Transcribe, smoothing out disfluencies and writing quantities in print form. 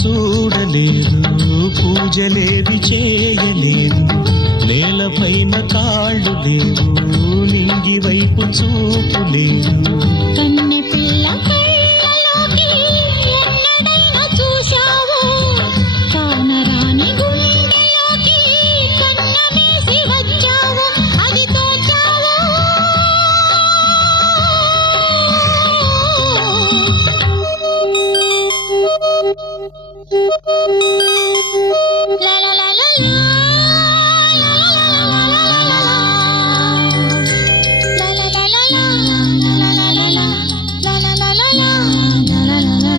చూడలేదు, పూజలేవి చేయలేదు, నేలపైన కాళ్ళు లేవు, నింగి వైపు చూపు లేదు. కన్నె పిల్ల కళ్ళలోకి ఎన్నడైనా చూశావు, కానరాని గుండెలోకి కన్నమేసి వచ్చావు, అది తోచావు.